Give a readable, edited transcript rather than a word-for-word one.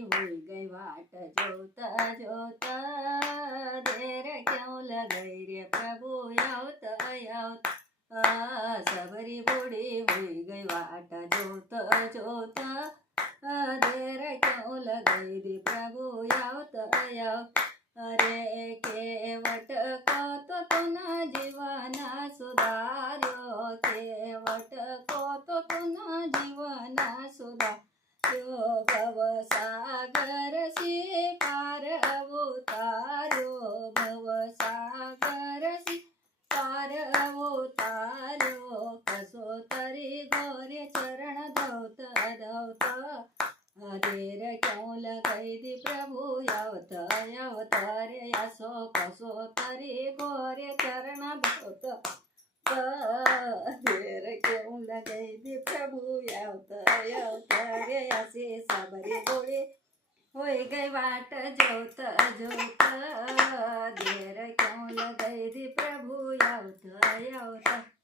हुई गई वाट जोता जोता देर क्यों लगाई रे प्रभु आवत आवत सबरी बूढ़ी हुई गई वाट जोता जोता देर क्यों लगाई रे प्रभु आवत आवत अरे केवट को तो तुना जीवना सुधार्यो केवट को तो तुना जीवना सुधार्यो भव सागर सी पार अवतार्यो भव सागर सी पार अवतार्यो कसो तरी गोरे चरण धौत धौत देर क्यों लगाई दी प्रभु आवत आवत रे असो कसो तरी गोरे चरण धौत देर क्यों लगाई दी प्रभु आवत आवत रे असे सबरी गोरे होई गई वाट जोत जोत देर क्यों लगाई दी प्रभु आवत आवत